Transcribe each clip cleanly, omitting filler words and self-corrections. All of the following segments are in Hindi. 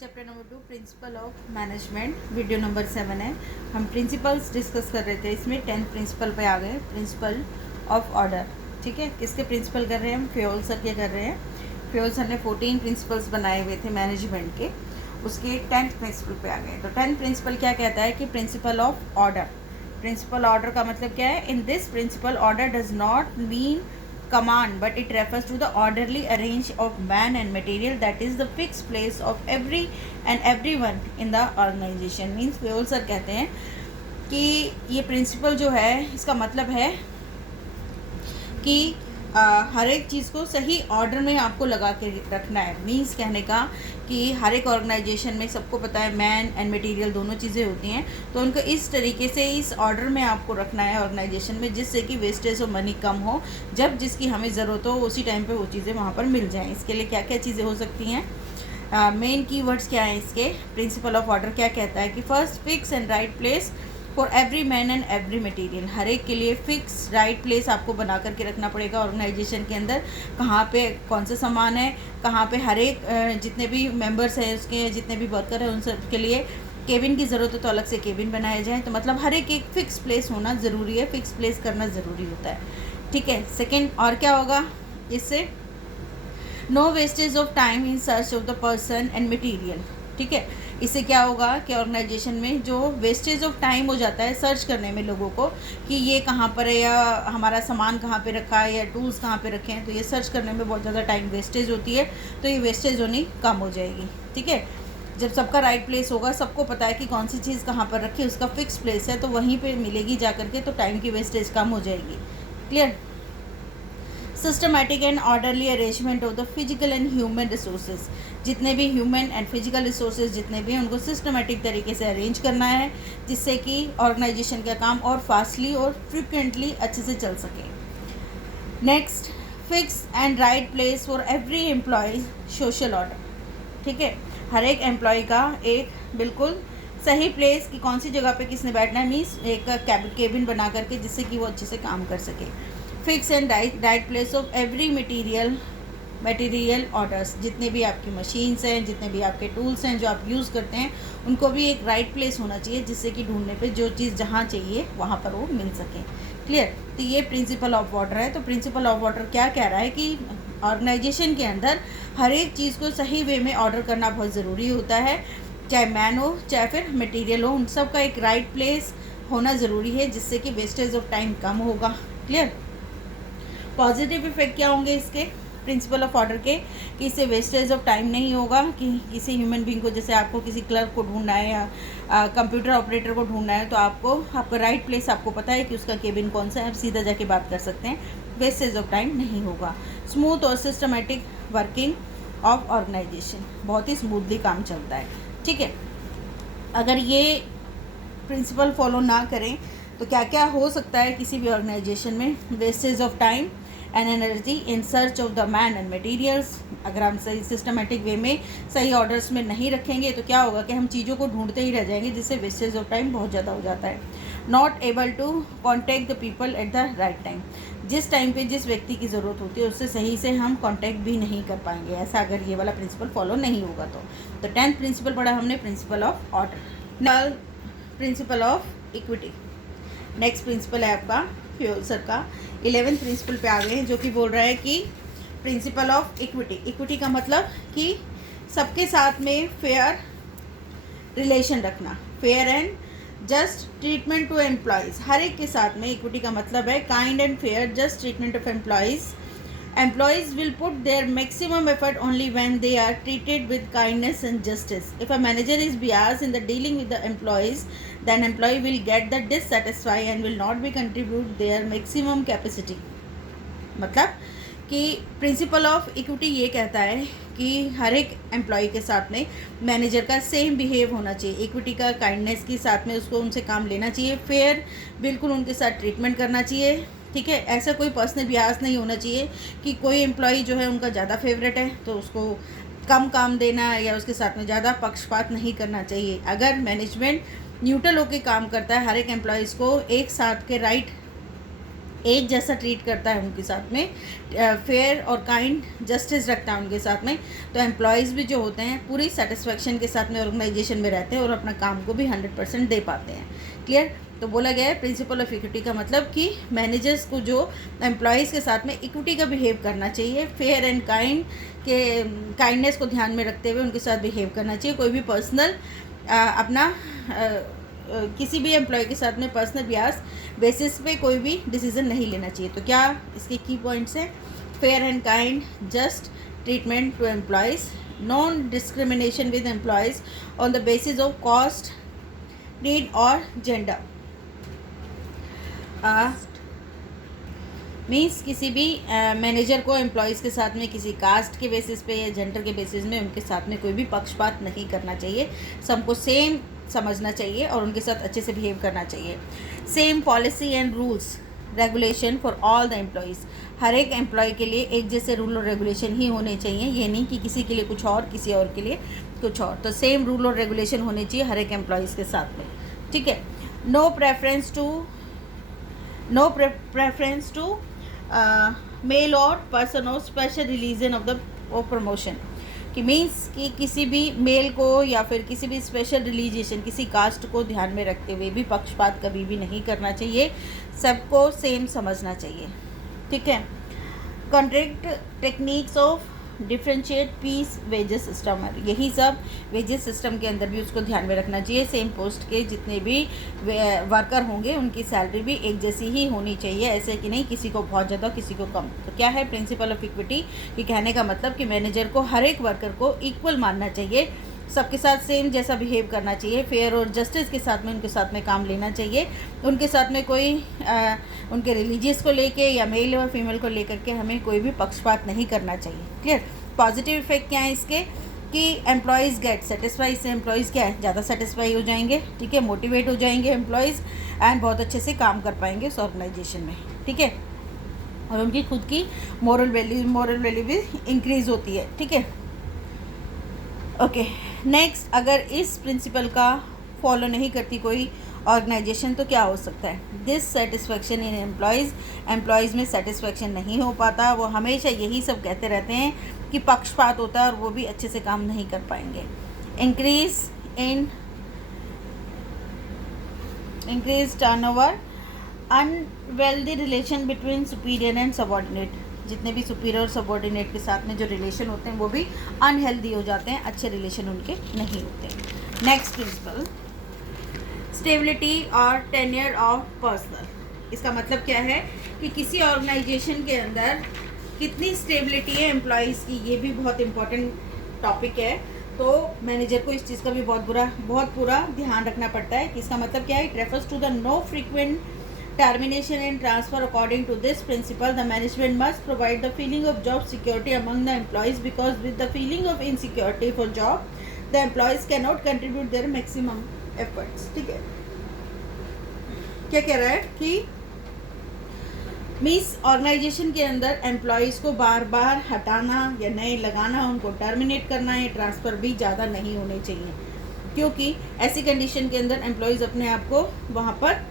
Chapter number 2 principle of management, video number 7 है। हम प्रिंसिपल्स डिस्कस कर रहे थे, इसमें 10th प्रिंसिपल पे आ गए, प्रिंसिपल ऑफ ऑर्डर। ठीक है, किसके प्रिंसिपल कर रहे हैं हम? फ्योल सर के कर रहे हैं। फ्योल सर ने 14 प्रिंसिपल्स बनाए हुए थे मैनेजमेंट के, उसके 10th प्रिंसिपल पे आ गए। तो 10th प्रिंसिपल क्या कहता है कि principle of order. Principle order का मतलब क्या है? In this principle order does not mean command, but it refers to the orderly arrange of man and material, that is the fixed place of every and everyone in the organization. means Fayol sir कहते हैं कि ये प्रिंसिपल जो है इसका मतलब है कि हर एक चीज़ को सही ऑर्डर में आपको लगा के रखना है। मीन्स कहने का कि हर एक ऑर्गेनाइजेशन में सबको पता है मैन एंड मटेरियल दोनों चीज़ें होती हैं, तो उनको इस तरीके से इस ऑर्डर में आपको रखना है ऑर्गेनाइजेशन में, जिससे कि वेस्टेज ऑफ मनी कम हो। जब जिसकी हमें ज़रूरत हो उसी टाइम पे वो चीज़ें वहाँ पर मिल जाएँ। इसके लिए क्या क्या चीज़ें हो सकती हैं? मेन कीवर्ड्स क्या हैं इसके? प्रिंसिपल ऑफ ऑर्डर क्या कहता है कि first, fix and right place for every man and every material. हर एक के लिए फिक्स राइट प्लेस आपको बना करके रखना पड़ेगा ऑर्गेनाइजेशन के अंदर। कहाँ पे कौन सा सामान है, कहाँ पे हर एक जितने भी मेंबर्स हैं उसके, जितने भी वर्कर हैं उन सब के लिए केबिन की ज़रूरत है तो अलग से केबिन बनाया जाए। तो मतलब हर एक फिक्स प्लेस होना ज़रूरी है, फिक्स प्लेस करना ज़रूरी होता है। ठीक है। सेकेंड और क्या होगा इससे? No wastage of time in search of the person and material. ठीक है, इससे क्या होगा कि ऑर्गेनाइजेशन में जो वेस्टेज ऑफ टाइम हो जाता है सर्च करने में लोगों को कि ये कहाँ पर है या हमारा सामान कहाँ पे रखा है या टूल्स कहाँ पे रखे हैं, तो ये सर्च करने में बहुत ज़्यादा टाइम वेस्टेज होती है, तो ये वेस्टेज होनी कम हो जाएगी। ठीक है, जब सबका राइट प्लेस होगा, सबको पता है कि कौन सी चीज़ कहाँ पर रखी, उसका फिक्स प्लेस है, तो वहीं पर मिलेगी जा करके, तो टाइम की वेस्टेज कम हो जाएगी। Clear? Systematic and orderly arrangement of the physical and human resources. जितने भी ह्यूमन एंड फिजिकल रिसोर्सेज जितने भी हैं उनको सिस्टमेटिक तरीके से अरेंज करना है, जिससे कि ऑर्गेनाइजेशन का काम और फास्टली और फ्रिक्वेंटली अच्छे से चल सके। Next, fix and right place for every employee social order. ठीक है, हर एक एम्प्लॉय का एक बिल्कुल सही प्लेस कि कौन सी जगह पे किसने बैठना है, मीन्स एक केबिन बना करके जिससे कि वो अच्छे से काम कर सके। Fix and right place of every material orders. जितने भी आपकी मशीन्स हैं, जितने भी आपके टूल्स हैं जो आप यूज़ करते हैं, उनको भी एक राइट प्लेस होना चाहिए, जिससे कि ढूंढने पे जो चीज़ जहाँ चाहिए वहाँ पर वो मिल सके। क्लियर? तो ये प्रिंसिपल ऑफ ऑर्डर है। तो प्रिंसिपल ऑफ ऑर्डर क्या कह रहा है कि ऑर्गेनाइजेशन के अंदर हर एक चीज़ को सही वे में ऑर्डर करना बहुत ज़रूरी होता है, चाहे मैन हो चाहे फिर मटेरियल हो, उन सब का एक राइट प्लेस होना ज़रूरी है, जिससे कि वेस्टेज ऑफ टाइम कम होगा। क्लियर? पॉजिटिव इफेक्ट क्या होंगे इसके प्रिंसिपल ऑफ ऑर्डर के? कि इससे वेस्टेज ऑफ टाइम नहीं होगा, कि किसी ह्यूमन बीइंग को, जैसे आपको किसी क्लर्क को ढूंढना है या कंप्यूटर ऑपरेटर को ढूंढना है, तो आपका राइट प्लेस आपको पता है कि उसका केबिन कौन सा है, आप सीधा जाके बात कर सकते हैं, वेस्टेज ऑफ टाइम नहीं होगा। स्मूथ और सिस्टमेटिक वर्किंग ऑफ ऑर्गेनाइजेशन, बहुत ही स्मूथली काम चलता है। ठीक है, अगर ये प्रिंसिपल फॉलो ना करें तो क्या क्या हो सकता है किसी भी ऑर्गेनाइजेशन में? Wastage of time and energy in search of the man and materials. अगर हम सही सिस्टमेटिक वे में सही ऑर्डर्स में नहीं रखेंगे तो क्या होगा कि हम चीज़ों को ढूंढते ही रह जाएंगे, जिससे वेस्टेज ऑफ टाइम बहुत ज़्यादा हो जाता है। Not able to contact the people at the right time. जिस टाइम पे जिस व्यक्ति की ज़रूरत होती है उससे सही से हम कॉन्टैक्ट भी नहीं कर पाएंगे, ऐसा अगर ये वाला प्रिंसिपल फॉलो नहीं होगा तो 10th प्रिंसिपल पढ़ा हमने, principal of order. Principle of equity, next principle है आपका फ्योल सर का। 11th प्रिंसिपल पे आ गए हैं, जो कि बोल रहा है कि प्रिंसिपल ऑफ इक्विटी। इक्विटी का मतलब कि सबके साथ में फेयर रिलेशन रखना, fair and just treatment to employees. हर एक के साथ में इक्विटी का मतलब है kind and fair just treatment of employees. Employees will put their maximum effort only when they are treated with kindness and justice. If a manager is biased in the dealing with the employees, then employee will get the dissatisfied and will not be contribute their maximum capacity. मतलब कि प्रिंसिपल ऑफ इक्विटी ये कहता है कि हर एक एम्प्लॉय के साथ में मैनेजर का सेम बिहेव होना चाहिए। इक्विटी का काइंडनेस के साथ में उसको उनसे काम लेना चाहिए, फेयर बिल्कुल उनके साथ ट्रीटमेंट करना चाहिए। ठीक है, ऐसा कोई पर्सनल बियास नहीं होना चाहिए कि कोई एम्प्लॉई जो है उनका ज़्यादा फेवरेट है तो उसको कम काम देना या उसके साथ में ज़्यादा पक्षपात नहीं करना चाहिए। अगर मैनेजमेंट न्यूट्रल होकर काम करता है, हर एक एम्प्लॉयज़ को एक साथ के राइट एक जैसा ट्रीट करता है उनके साथ में, फेयर और काइंड जस्टिस रखता है उनके साथ में, तो एम्प्लॉयज़ भी जो होते हैं पूरी सेटिस्फेक्शन के साथ में ऑर्गेनाइजेशन में रहते हैं और अपना काम को भी 100% दे पाते हैं। क्लियर? तो बोला गया है प्रिंसिपल ऑफ इक्विटी का मतलब कि मैनेजर्स को जो एम्प्लॉयज़ के साथ में इक्विटी का बिहेव करना चाहिए, फेयर एंड काइंड के काइंडनेस को ध्यान में रखते हुए उनके साथ बिहेव करना चाहिए। कोई भी पर्सनल अपना किसी भी एम्प्लॉय के साथ में पर्सनल ब्यास बेसिस पे कोई भी डिसीजन नहीं लेना चाहिए। तो क्या इसके की पॉइंट्स हैं? Fair and kind just treatment to employees, non discrimination with employees on the basis of caste, need और जेंडर। मीन्स किसी भी मैनेजर को एम्प्लॉयज़ के साथ में किसी कास्ट के बेसिस पे या जेंडर के बेसिस में उनके साथ में कोई भी पक्षपात नहीं करना चाहिए, सबको सेम समझना चाहिए और उनके साथ अच्छे से बिहेव करना चाहिए। Same policy and rules regulation for all the employees, हर एक एम्प्लॉय के लिए एक जैसे रूल और रेगुलेशन ही होने चाहिए, ये नहीं कि किसी के लिए कुछ और किसी और के लिए कुछ और। तो सेम रूल और रेगुलेशन होने चाहिए हर एक एम्प्लॉयज़ के साथ में, ठीक है। नो प्रेफरेंस टू मेल और person of special religion of the promotion, कि मीन्स कि किसी भी मेल को या फिर किसी भी स्पेशल रिलीजिएशन किसी कास्ट को ध्यान में रखते हुए भी पक्षपात कभी भी नहीं करना चाहिए, सबको सेम समझना चाहिए, ठीक है। Contract techniques of differentiate piece wages system, यही सब वेजेस सिस्टम के अंदर भी उसको ध्यान में रखना चाहिए। सेम पोस्ट के जितने भी वर्कर होंगे उनकी सैलरी भी एक जैसी ही होनी चाहिए, ऐसे कि नहीं किसी को बहुत ज़्यादा किसी को कम। तो क्या है प्रिंसिपल ऑफ इक्विटी कि कहने का मतलब कि मैनेजर को हर एक वर्कर को इक्वल मानना चाहिए, सबके साथ सेम जैसा बिहेव करना चाहिए, फेयर और जस्टिस के साथ में उनके साथ में काम लेना चाहिए। उनके साथ में कोई उनके रिलीजियस को लेके या मेल और फीमेल को लेकर के हमें कोई भी पक्षपात नहीं करना चाहिए। क्लियर? पॉजिटिव इफेक्ट क्या है इसके कि एम्प्लॉयज़ गेट सेटिस्फाई, से एम्प्लॉयज़ क्या है ज़्यादा सेटिस्फाई हो जाएंगे, ठीक है, मोटिवेट हो जाएंगे एम्प्लॉयज़ एंड बहुत अच्छे से काम कर पाएंगे उस ऑर्गेनाइजेशन में, ठीक है। और उनकी खुद की मोरल वैल्यू भी इंक्रीज़ होती है, ठीक है। ओके, नेक्स्ट, अगर इस प्रिंसिपल का फॉलो नहीं करती कोई ऑर्गेनाइजेशन तो क्या हो सकता है? डिससेटिस्फैक्शन इन एम्प्लॉयज़ में सेटिस्फैक्शन नहीं हो पाता, वो हमेशा यही सब कहते रहते हैं कि पक्षपात होता है और वो भी अच्छे से काम नहीं कर पाएंगे। Increase turnover, unhealthy relation between superior and subordinate, जितने भी सुपीरियर और सबऑर्डिनेट के साथ में जो रिलेशन होते हैं वो भी अनहेल्दी हो जाते हैं, अच्छे रिलेशन उनके नहीं होते। नेक्स्ट प्रिंसिपल, स्टेबिलिटी और टेन्योर ऑफ पर्सनल। इसका मतलब क्या है कि किसी ऑर्गेनाइजेशन के अंदर कितनी स्टेबिलिटी है एम्प्लॉयज़ की, ये भी बहुत इंपॉर्टेंट टॉपिक है। तो मैनेजर को इस चीज़ का भी बहुत पूरा ध्यान रखना पड़ता है कि इसका मतलब क्या है। It refers to the no frequent termination and transfer. According to this principle, the management must provide the feeling of job security among the employees, because with the feeling of insecurity for job, the employees cannot contribute their maximum efforts. ठीक है, क्या कह रहा है कि मीन्स ऑर्गेनाइजेशन के अंदर एम्प्लॉयज़ को बार बार हटाना या नए लगाना, उनको टर्मिनेट करना या ट्रांसफ़र भी ज़्यादा नहीं होने चाहिए, क्योंकि ऐसी कंडीशन के अंदर एम्प्लॉयज़ अपने आप को वहाँ पर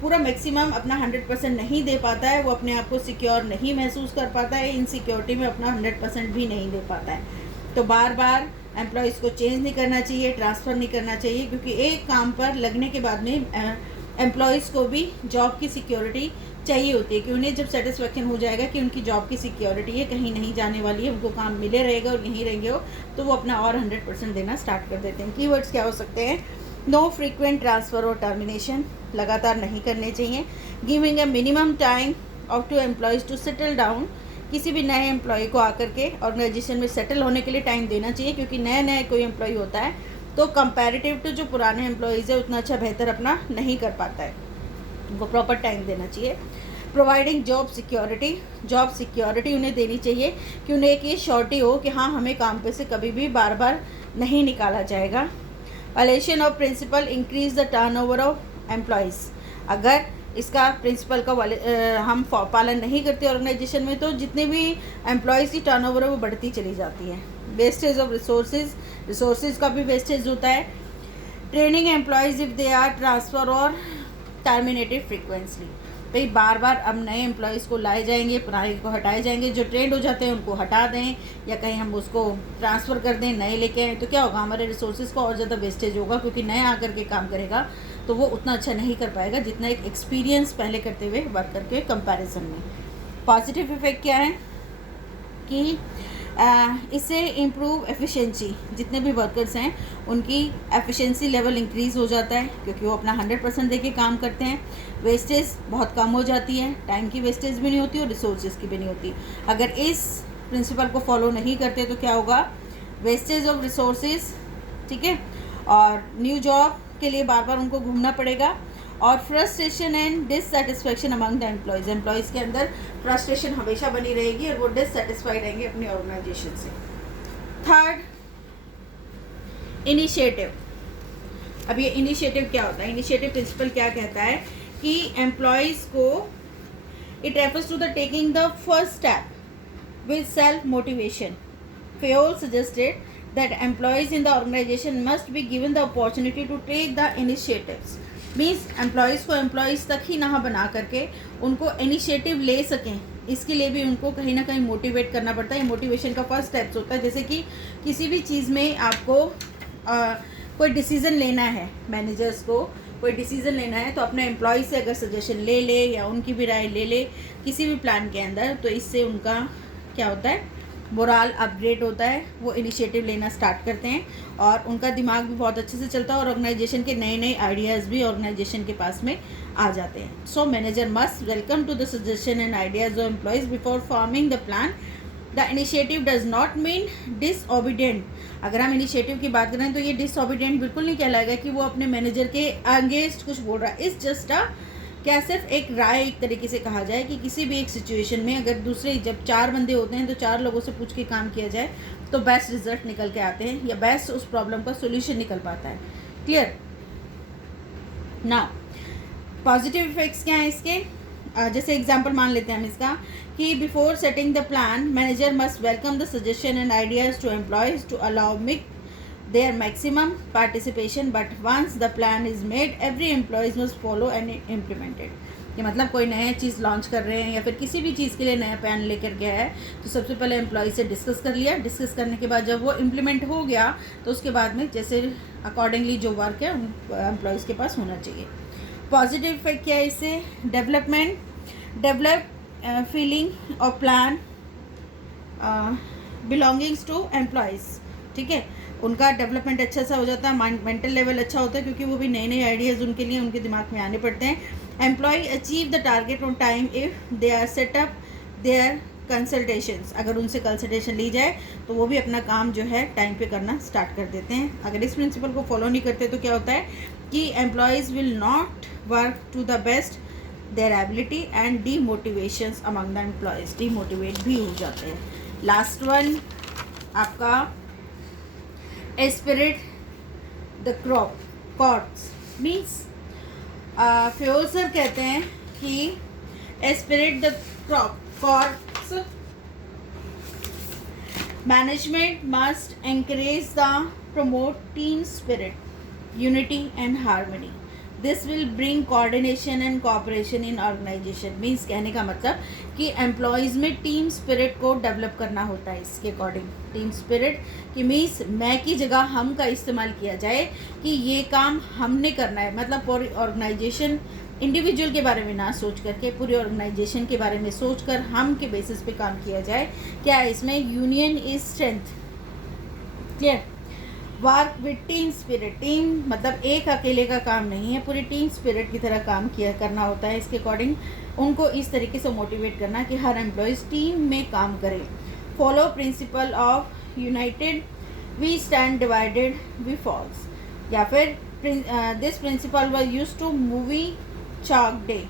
पूरा मैक्सिमम अपना 100% नहीं दे पाता है, वो अपने आप को सिक्योर नहीं महसूस कर पाता है, इनसिक्योरिटी में अपना 100% भी नहीं दे पाता है। तो बार बार एम्प्लॉयज़ को चेंज नहीं करना चाहिए, ट्रांसफ़र नहीं करना चाहिए, क्योंकि एक काम पर लगने के बाद में एम्प्लॉयज़ को भी जॉब की सिक्योरिटी चाहिए होती है कि उन्हें जब सेटिस्फेक्शन हो जाएगा कि उनकी जॉब की सिक्योरिटी है, कहीं नहीं जाने वाली है, उनको काम मिले रहेगा और यहीं रहेंगे हो, तो वो अपना और 100% देना स्टार्ट कर देते हैं। कीवर्ड्स क्या हो सकते हैं? नो फ्रीक्वेंट ट्रांसफ़र और टर्मिनेशन, लगातार नहीं करने चाहिए। Giving a minimum time off to employees to settle down, किसी भी नए एम्प्लॉय को आकर के ऑर्गेनाइजेशन में सेटल होने के लिए टाइम देना चाहिए, क्योंकि नया कोई एम्प्लॉय होता है तो कंपैरेटिव टू जो पुराने एम्प्लॉयज़ है उतना अच्छा बेहतर अपना नहीं कर पाता है, उनको प्रॉपर टाइम देना चाहिए। प्रोवाइडिंग जॉब सिक्योरिटी उन्हें देनी चाहिए कि उन्हें एक ये श्योरिटी हो कि हाँ, हमें काम पे से कभी भी बार बार नहीं निकाला जाएगा। Violation of principle increase the turnover of employees, अगर इसका प्रिंसिपल का हम पालन नहीं करते ऑर्गेनाइजेशन में तो जितने भी एम्प्लॉयज़ की टर्नओवर है वो बढ़ती चली जाती है। वेस्टेज ऑफ रिसोर्सेज का भी वेस्टेज होता है। Training employees if they are transfer और टर्मिनेटेड फ्रीक्वेंटली, भाई बार बार अब नए एम्प्लॉयज़ को लाए जाएंगे, पुराने को हटाए जाएंगे, जो ट्रेंड हो जाते हैं उनको हटा दें या कहीं हम उसको ट्रांसफ़र कर दें, नए लेके आएँ, तो क्या होगा, हमारे रिसोर्सेज को और ज़्यादा वेस्टेज होगा, क्योंकि नया आकर के काम करेगा तो वो उतना अच्छा नहीं कर पाएगा जितना एक एक्सपीरियंस पहले करते हुए वर्कर के कंपैरिजन में। पॉजिटिव इफ़ेक्ट क्या है कि इससे इम्प्रूव एफिशिएंसी, जितने भी वर्कर्स हैं उनकी एफिशिएंसी लेवल इंक्रीज़ हो जाता है, क्योंकि वो अपना 100% देके काम करते हैं। वेस्टेज बहुत कम हो जाती है, टाइम की वेस्टेज भी नहीं होती और रिसोर्सेज की भी नहीं होती। अगर इस प्रिंसिपल को फॉलो नहीं करते तो क्या होगा, वेस्टेज ऑफ रिसोर्सेज, ठीक है, और न्यू जॉब के लिए बार बार उनको घूमना पड़ेगा, और frustration and dissatisfaction among the employees के अंदर फ्रस्ट्रेशन हमेशा बनी रहेगी और वो डिससेटिस्फाइड रहेंगे अपनी ऑर्गेनाइजेशन से। Third, initiative. अब ये इनिशिएटिव क्या होता है, इनिशिएटिव प्रिंसिपल क्या कहता है कि एम्प्लॉयज़ को it refers to the taking the first step with self motivation. Fayol suggested that employees in the organization must be given the opportunity to take the initiatives. Means employees को एम्प्लॉयज़ तक ही ना बना करके उनको इनिशिएटिव ले सकें, इसके लिए भी उनको कहीं ना कहीं मोटिवेट करना पड़ता है। मोटिवेशन का फर्स्ट स्टेप्स होता है, जैसे कि किसी भी चीज़ में आपको कोई डिसीज़न लेना है, मैनेजर्स को कोई डिसीज़न लेना है तो अपने एम्प्लॉय से अगर सजेशन ले ले या उनकी भी राय ले ले किसी भी प्लान के अंदर, तो इससे उनका क्या होता है, मोराल अपग्रेड होता है, वो इनिशिएटिव लेना स्टार्ट करते हैं और उनका दिमाग भी बहुत अच्छे से चलता है और ऑर्गेनाइजेशन के नए नए आइडियाज़ भी ऑर्गेनाइजेशन के पास में आ जाते हैं। So manager must welcome to the suggestion and ideas of employees before forming the plan. The initiative does not mean disobedient. अगर हम इनिशिएटिव की बात करें तो ये डिसओबीडियंट बिल्कुल नहीं कहलाएगा कि वो अपने मैनेजर के अगेंस्ट कुछ बोल रहा है। इट्स जस्ट अ क्या सिर्फ एक राय, एक तरीके से कहा जाए कि किसी भी एक सिचुएशन में अगर दूसरे, जब 4 बंदे होते हैं तो 4 लोगों से पूछ के काम किया जाए तो बेस्ट रिजल्ट निकल के आते हैं या बेस्ट उस प्रॉब्लम का सोल्यूशन निकल पाता है। क्लियर। नाउ पॉजिटिव इफेक्ट्स क्या हैं इसके, जैसे एग्जांपल मान लेते हैं हम इसका कि before setting the plan manager must welcome the suggestion and ideas to employees to allow their maximum participation, but once the plan is made every employees must follow and implement it। कि मतलब कोई नया चीज़ लॉन्च कर रहे हैं या फिर किसी भी चीज़ के लिए नया प्लान लेकर गया है तो सबसे पहले एम्प्लॉय से डिस्कस कर लिया, डिस्कस करने के बाद जब वो इम्प्लीमेंट हो गया तो उसके बाद में जैसे अकॉर्डिंगली जो वर्क है एम्प्लॉयज़ के पास होना चाहिए। पॉजिटिव इफेक्ट क्या है इससे, डेवलप फीलिंग और प्लान बिलोंगिंग्स टू एम्प्लॉयज़, ठीक है, उनका डेवलपमेंट अच्छा सा हो जाता है, मेंटल लेवल अच्छा होता है क्योंकि वो भी नए नए आइडियाज़ उनके लिए उनके दिमाग में आने पड़ते हैं। Employee achieve the target on time if they are set up their consultations. अगर उनसे कंसल्टेशन ली जाए तो वो भी अपना काम जो है टाइम पे करना स्टार्ट कर देते हैं। अगर इस प्रिंसिपल को फॉलो नहीं करते तो क्या होता है कि employees will not work to the best their ability and demotivations among the employees, demotivate भी हो जाते हैं। लास्ट वन आपका esprit de corps means Fayol sir कहते हैं कि esprit de corps management must encourage the promote team spirit unity and harmony. This will bring coordination and cooperation in organization. Means कहने का मतलब कि एम्प्लॉयज़ में टीम स्पिरिट को डेवलप करना होता है। इसके अकॉर्डिंग टीम स्पिरिट कि मीन्स मैं की जगह हम का इस्तेमाल किया जाए कि ये काम हमने करना है, मतलब पूरी ऑर्गेनाइजेशन इंडिविजुअल के बारे में ना सोच करके पूरी ऑर्गेनाइजेशन के बारे में सोच कर हम के बेसिस पे काम किया जाए। क्या इसमें union is strength. Clear. Work with team spirit, team मतलब एक अकेले का काम नहीं है, पूरी टीम स्पिरिट की तरह काम किया करना होता है। इसके अकॉर्डिंग उनको इस तरीके से मोटिवेट करना कि हर एम्प्लॉयज़ टीम में काम करे। Follow principle of united we stand, divided we falls. या फिर this principle was used to movie Chak De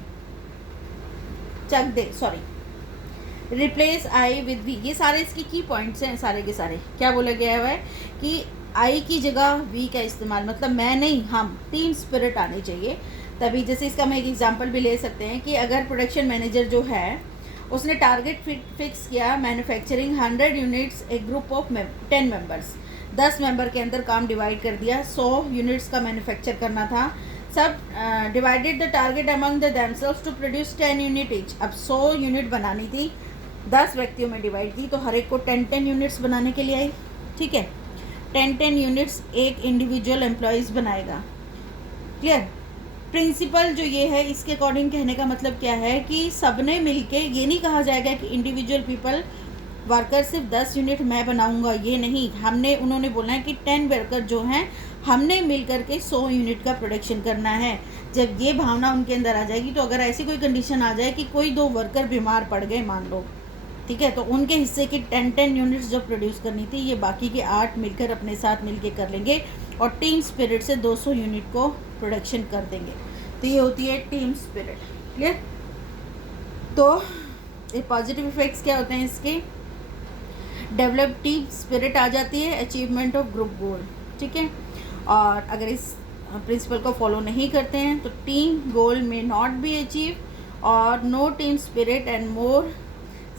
replace I with we. ये सारे इसके की पॉइंट्स हैं, सारे के सारे। क्या बोला गया है कि आई की जगह वी का इस्तेमाल, मतलब मैं नहीं हम, टीम स्पिरिट आनी चाहिए तभी। जैसे इसका मैं एक एग्जांपल भी ले सकते हैं कि अगर प्रोडक्शन मैनेजर जो है उसने टारगेट फिक्स किया manufacturing 100 units, A group of 10 members, 10 member के अंदर काम डिवाइड कर दिया, 100 यूनिट्स का मैन्युफैक्चर करना था। सब divided the target among the themselves to produce 10 unit each. अब 100 यूनिट बनानी थी, 10 व्यक्तियों में डिवाइड की, तो हर एक को 10 यूनिट्स बनाने के लिए आई। ठीक है, 10 यूनिट्स एक इंडिविजुअल एम्प्लॉयज़ बनाएगा। क्लियर। प्रिंसिपल जो ये है, इसके अकॉर्डिंग कहने का मतलब क्या है कि सबने मिलके, ये नहीं कहा जाएगा कि इंडिविजुअल पीपल वर्कर सिर्फ 10 यूनिट मैं बनाऊंगा, ये नहीं। उन्होंने बोला है कि 10 वर्कर जो हैं हमने मिल करके 100 यूनिट का प्रोडक्शन करना है। जब ये भावना उनके अंदर आ जाएगी, तो अगर ऐसी कोई कंडीशन आ जाए कि कोई 2 वर्कर बीमार पड़ गए मान लो, ठीक है, तो उनके हिस्से की 10 यूनिट्स जो प्रोड्यूस करनी थी, ये बाकी के 8 मिलकर अपने साथ मिलके कर लेंगे और टीम स्पिरिट से 200 यूनिट को प्रोडक्शन कर देंगे। तो ये होती है टीम स्पिरिट। क्लियर। तो ये पॉजिटिव इफेक्ट्स क्या होते हैं इसके? डेवलप टीम स्पिरिट आ जाती है, अचीवमेंट ऑफ ग्रुप गोल। ठीक है, और अगर इस प्रिंसिपल को फॉलो नहीं करते हैं तो टीम गोल में नॉट बी अचीव और no team spirit and more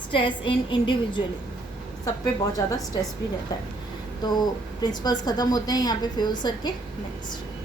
stress in individually. सब पे बहुत ज़्यादा स्ट्रेस भी रहता है। तो प्रिंसिपल्स ख़त्म होते हैं यहाँ पे फ्यूल सर के। नेक्स्ट